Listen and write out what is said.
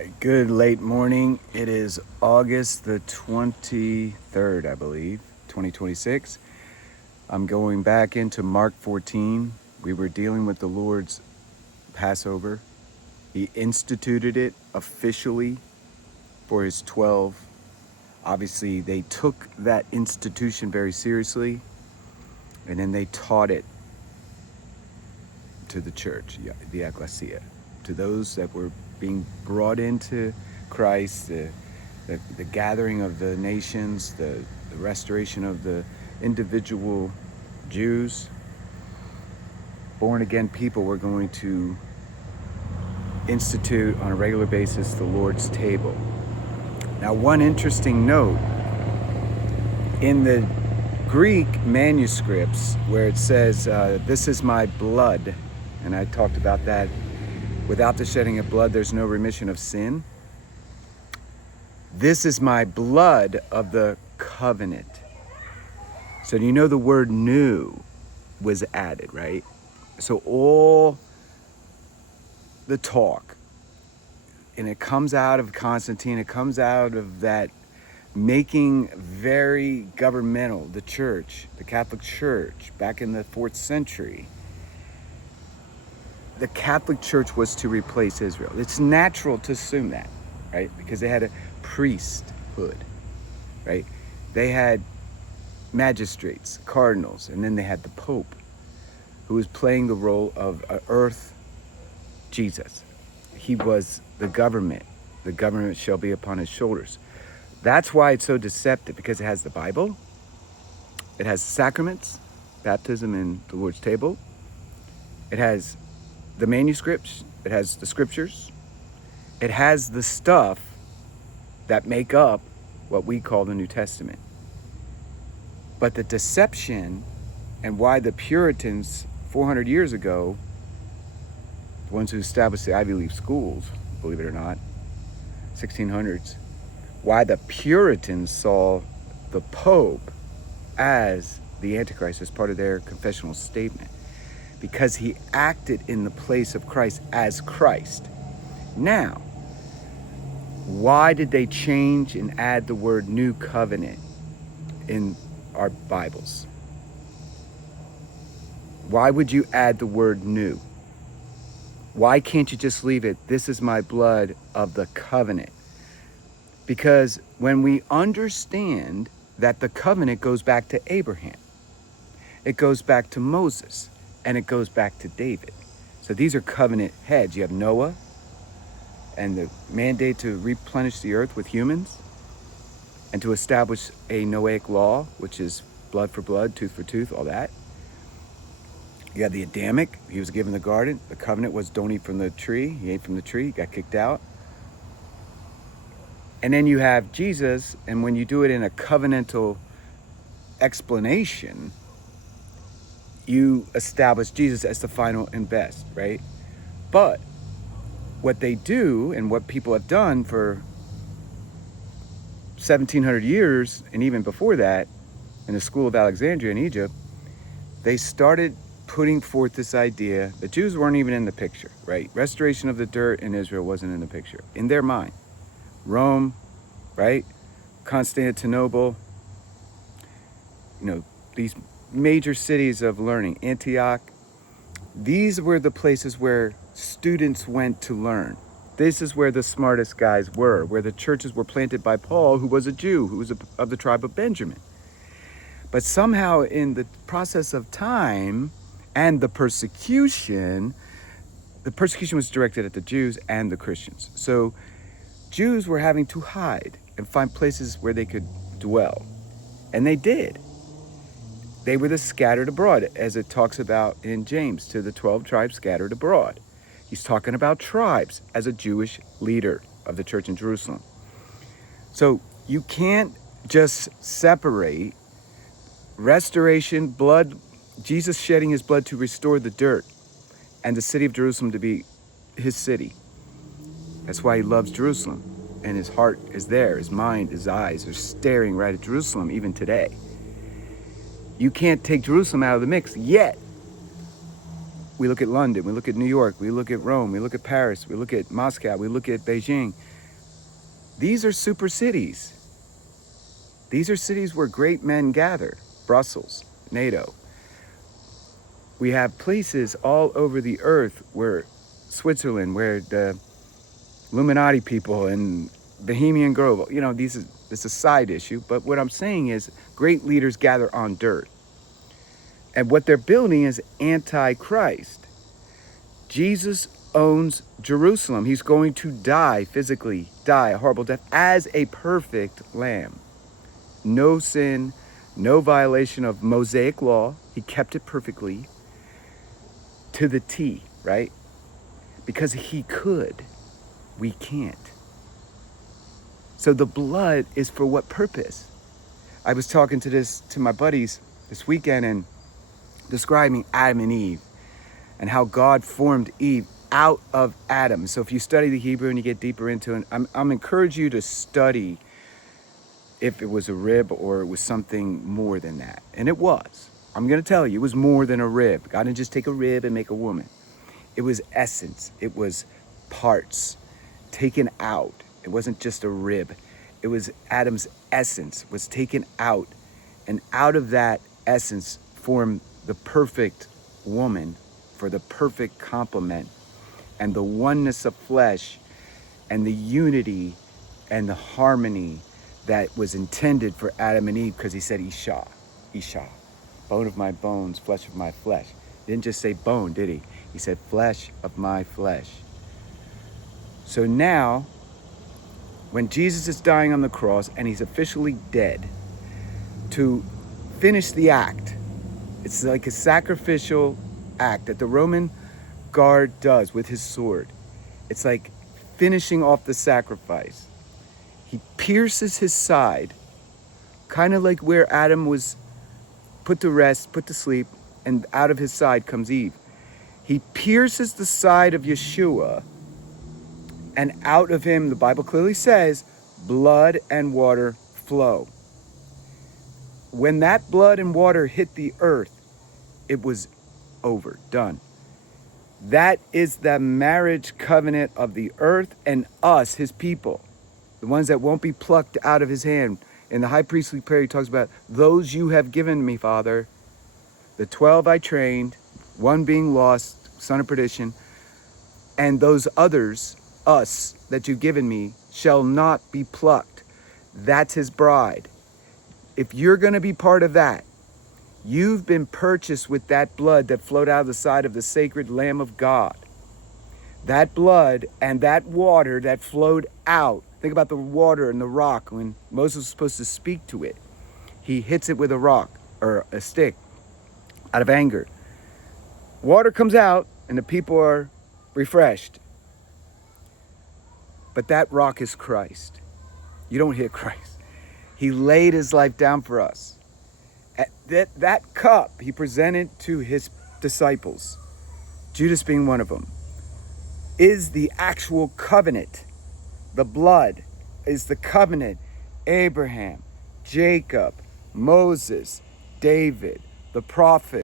right, good late morning. It is August the 23rd, I believe, 2026. I'm going back into Mark 14. We were dealing with the Lord's Passover. He instituted it officially for his 12. Obviously, they took that institution very seriously, and then they taught it to the church, the ecclesia, to those that were being brought into Christ, the gathering of the nations, the restoration of the individual Jews. Born again people were going to institute on a regular basis the Lord's table. Now, one interesting note, in the Greek manuscripts where it says, this is my blood, and I talked about that, without the shedding of blood, there's no remission of sin. This is my blood of the covenant. So you know the word new was added, right? So all the talk, and it comes out of Constantine, it comes out of that making very governmental, the church, the Catholic Church, back in the 4th century. The Catholic Church was to replace Israel. It's natural to assume that, right? Because they had a priesthood, right? They had magistrates, cardinals, and then they had the Pope, who was playing the role of earth Jesus. He was the government. The government shall be upon his shoulders. That's why it's so deceptive, because it has the Bible, it has sacraments, baptism and the Lord's table, it has the manuscripts, it has the scriptures, it has the stuff that make up what we call the New Testament. But the deception, and why the Puritans 400 years ago, the ones who established the Ivy League schools, believe it or not, 1600s, why the Puritans saw the Pope as the Antichrist as part of their confessional statement, because he acted in the place of Christ as Christ. Now, why did they change and add the word new covenant in our Bibles? Why would you add the word new? Why can't you just leave it, this is my blood of the covenant? Because when we understand that the covenant goes back to Abraham, it goes back to Moses, and it goes back to David. So these are covenant heads. You have Noah and the mandate to replenish the earth with humans and to establish a Noahic law, which is blood for blood, tooth for tooth, all that. You have the Adamic. He was given the garden. The covenant was don't eat from the tree. He ate from the tree, got kicked out. And then you have Jesus, and when you do it in a covenantal explanation, you establish Jesus as the final and best, right? But what they do, and what people have done for 1700 years, and even before that, in the school of Alexandria in Egypt, they started putting forth this idea. The Jews weren't even in the picture, right? Restoration of the dirt in Israel wasn't in the picture, in their mind. Rome, right? Constantinople, these major cities of learning, Antioch, these were the places where students went to learn. This is where the smartest guys were, where the churches were planted by Paul, who was a Jew, who was of the tribe of Benjamin. But somehow in the process of time and the persecution was directed at the Jews and the Christians. So Jews were having to hide and find places where they could dwell. And they did. They were the scattered abroad, as it talks about in James, to the 12 tribes scattered abroad. He's talking about tribes as a Jewish leader of the church in Jerusalem. So you can't just separate restoration, blood, Jesus shedding his blood to restore the dirt, and the city of Jerusalem to be his city. That's why he loves Jerusalem, and his heart is there, his mind, his eyes are staring right at Jerusalem even today. You can't take Jerusalem out of the mix yet. We look at London, we look at New York, we look at Rome, we look at Paris, we look at Moscow, we look at Beijing. These are super cities. These are cities where great men gather. Brussels, NATO. We have places all over the earth where Switzerland, where the Illuminati people and Bohemian Grove, this is a side issue, but what I'm saying is great leaders gather on dirt. And what they're building is anti-Christ. Jesus owns Jerusalem. He's going to die, physically die a horrible death, as a perfect lamb. No sin, no violation of Mosaic law. He kept it perfectly to the T, right? Because he could. We can't. So the blood is for what purpose? I was talking to my buddies this weekend and describing Adam and Eve and how God formed Eve out of Adam. So if you study the Hebrew and you get deeper into it, I'm encouraging you to study if it was a rib or it was something more than that. And it was. I'm going to tell you, it was more than a rib. God didn't just take a rib and make a woman. It was essence. It was parts taken out. It wasn't just a rib. It was Adam's essence was taken out. And out of that essence formed the perfect woman for the perfect complement and the oneness of flesh and the unity and the harmony that was intended for Adam and Eve, because he said Isha, Isha, bone of my bones, flesh of my flesh. He didn't just say bone, did he? He said flesh of my flesh. So now, when Jesus is dying on the cross and he's officially dead, to finish the act, it's like a sacrificial act that the Roman guard does with his sword. It's like finishing off the sacrifice. He pierces his side, kind of like where Adam was put to rest, put to sleep, and out of his side comes Eve. He pierces the side of Yeshua, and out of him, the Bible clearly says, blood and water flow. When that blood and water hit the earth, it was over, done. That is the marriage covenant of the earth and us, his people. The ones that won't be plucked out of his hand. In the high priestly prayer, he talks about, those you have given me, Father. The 12 I trained, one being lost, son of perdition. And those others, us, that you've given me, shall not be plucked. That's his bride. If you're going to be part of that, you've been purchased with that blood that flowed out of the side of the sacred Lamb of God. That blood and that water that flowed out. Think about the water and the rock when Moses was supposed to speak to it. He hits it with a rock or a stick out of anger. Water comes out and the people are refreshed. But that rock is Christ. You don't hit Christ. He laid his life down for us. That cup he presented to his disciples, Judas being one of them, is the actual covenant. The blood is the covenant. Abraham, Jacob, Moses, David, the prophet.